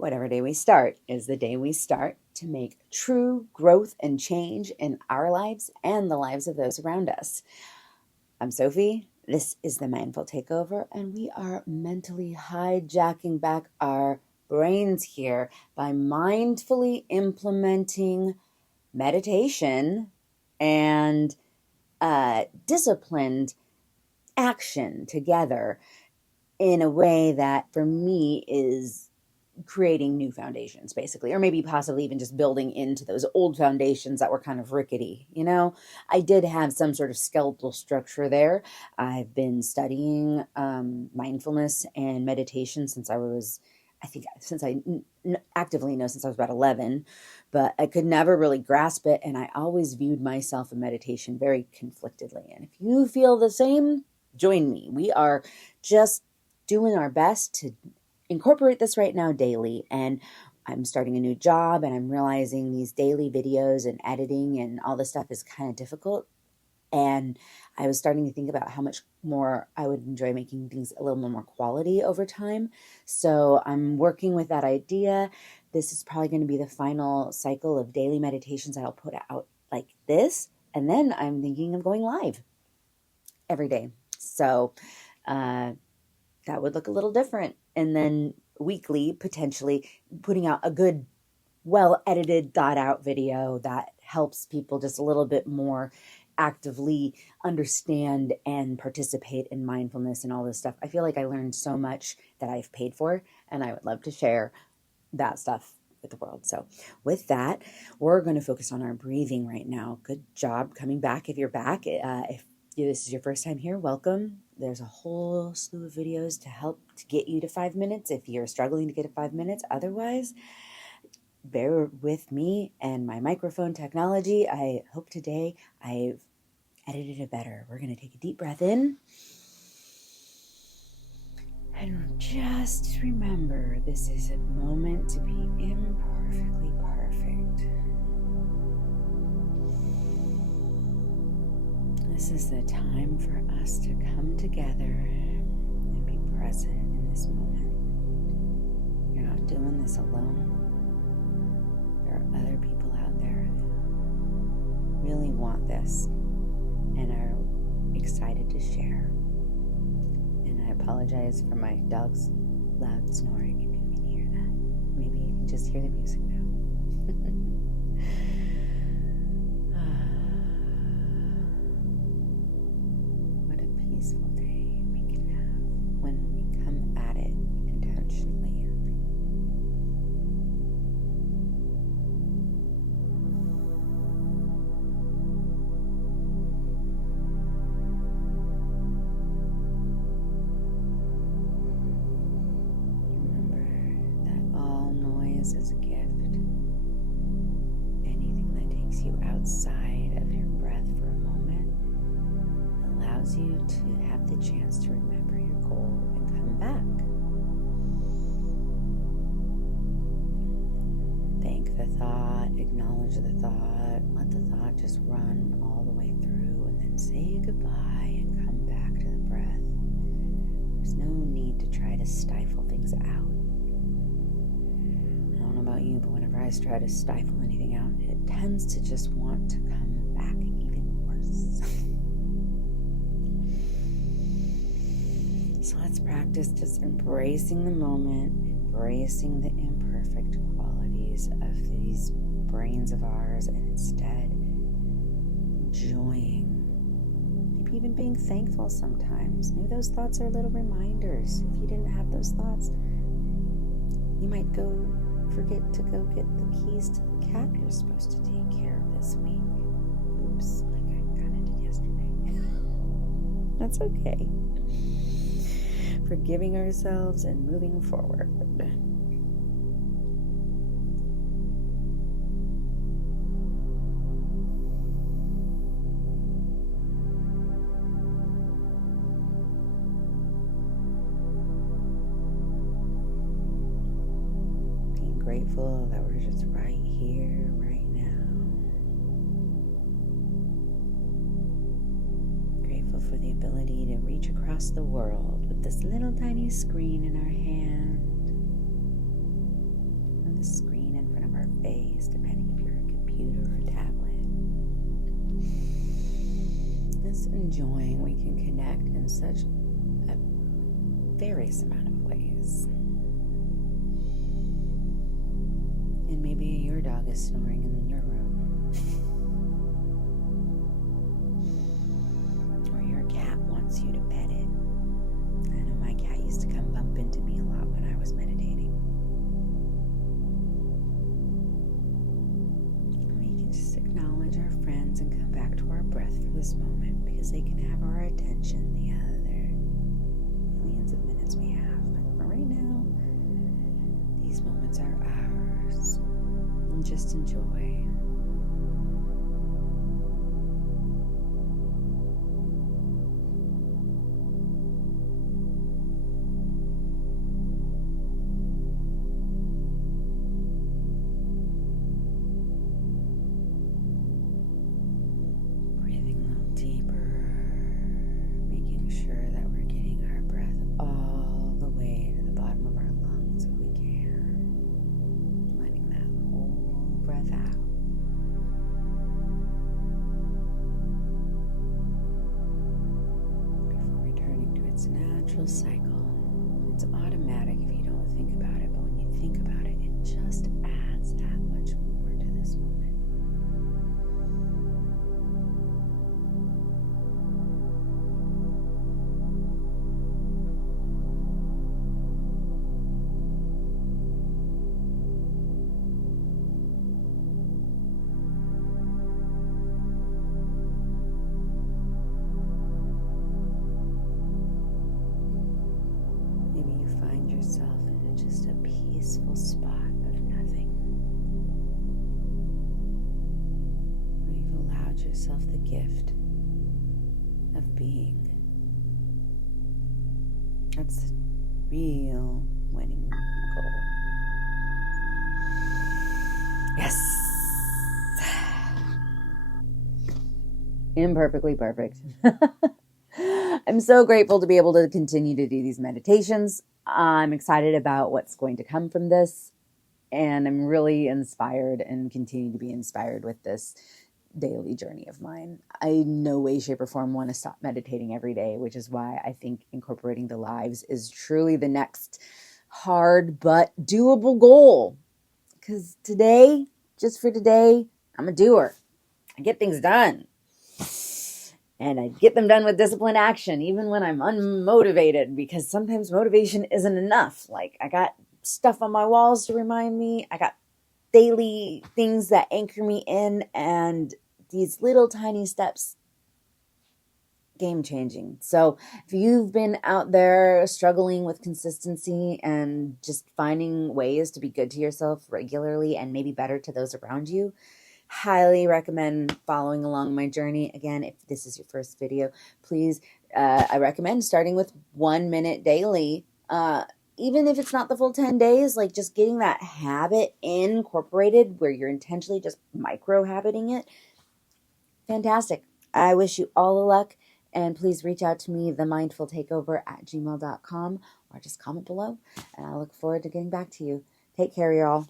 Whatever day we start is the day we start to make true growth and change in our lives and the lives of those around us. I'm Sophie. This is the Mindful Takeover, and we are mentally hijacking back our brains here by mindfully implementing meditation and disciplined action together in a way that for me is creating new foundations, basically, or maybe possibly even just building into those old foundations that were kind of rickety. I did have some sort of skeletal structure there. I've been studying mindfulness and meditation since I actively know since I was about 11, but I could never really grasp it. And I always viewed myself in meditation very conflictedly. And if you feel the same, join me. We are just doing our best to incorporate this right now daily. And I'm starting a new job and I'm realizing these daily videos and editing and all this stuff is kind of difficult. And I was starting to think about how much more I would enjoy making things a little more quality over time. So I'm working with that idea. This is probably going to be the final cycle of daily meditations that I'll put out like this. And then I'm thinking of going live every day. So that would look a little different. And then weekly, potentially putting out a good, well-edited, thought-out video that helps people just a little bit more actively understand and participate in mindfulness and all this stuff. I feel like I learned so much that I've paid for, and I would love to share that stuff with the world. So with that, we're going to focus on our breathing right now. Good job coming back. If you're back, if this is your first time here, welcome. There's a whole slew of videos to help to get you to 5 minutes if you're struggling to get to 5 minutes. Otherwise, bear with me and my microphone technology. I hope today I've edited it better. We're going to take a deep breath in. And just remember, this is a moment to be imperfectly perfect. This is the time for us to come together and be present in this moment. You're not doing this alone. There are other people out there who really want this and are excited to share. And I apologize for my dog's loud snoring if you can hear that. Maybe you can just hear the music now. Peaceful day we can have when we come at it intentionally. Remember that all noise is a gift. Anything that takes you outside of your breath for a moment allows you to have the chance to remember your goal and come back. Thank the thought, acknowledge the thought, let the thought just run all the way through, and then say goodbye and come back to the breath. There's no need to try to stifle things out. I don't know about you, but whenever I try to stifle anything out, it tends to just want to come back even worse. So let's practice just embracing the moment, embracing the imperfect qualities of these brains of ours, and instead enjoying, maybe even being thankful sometimes. Maybe those thoughts are little reminders. If you didn't have those thoughts, you might forget to go get the keys to the cat you're supposed to take care of this week. Oops, like I kind of did yesterday. That's okay. Forgiving ourselves and moving forward. Being grateful that we're just right here, right now. Grateful for the ability to reach across the world with this little tiny screen in our hand. computer or tablet. Just enjoying we can connect in such a various amount of ways. And maybe your dog is snoring in your room. Or your cat wants you to pet it. I know my cat used to come bump into me a lot when I was meditating. We can just acknowledge our friends and come back to our breath for this moment, because they can have our attention the other millions of minutes we have. But for right now, these moments are ours. And just enjoy. Breathing a little deeper, making sure that we're getting our breath all the way to the bottom of our lungs if we can. Letting that whole breath out. Before returning to its natural cycle. It's automatic if you don't think about it, but when you think about it, it just adds that much more to this moment. Maybe you find yourself in just a peaceful spot of nothing, where you've allowed yourself the gift of being. That's the real winning goal. Yes! Imperfectly perfect. I'm so grateful to be able to continue to do these meditations. I'm excited about what's going to come from this, and I'm really inspired and continue to be inspired with this daily journey of mine. I in no way, shape, or form want to stop meditating every day, which is why I think incorporating the lives is truly the next hard but doable goal. Because today, just for today, I'm a doer. I get things done. And I get them done with disciplined action, even when I'm unmotivated, because sometimes motivation isn't enough. Like, I got stuff on my walls to remind me. I got daily things that anchor me in, and these little tiny steps, game changing. So if you've been out there struggling with consistency and just finding ways to be good to yourself regularly and maybe better to those around you, highly recommend following along my journey. Again, if this is your first video, please, I recommend starting with 1 minute daily. Even if it's not the full 10 days, like just getting that habit incorporated where you're intentionally just micro-habiting it. Fantastic. I wish you all the luck, and please reach out to me, themindfultakeover@gmail.com, or just comment below, and I look forward to getting back to you. Take care, y'all.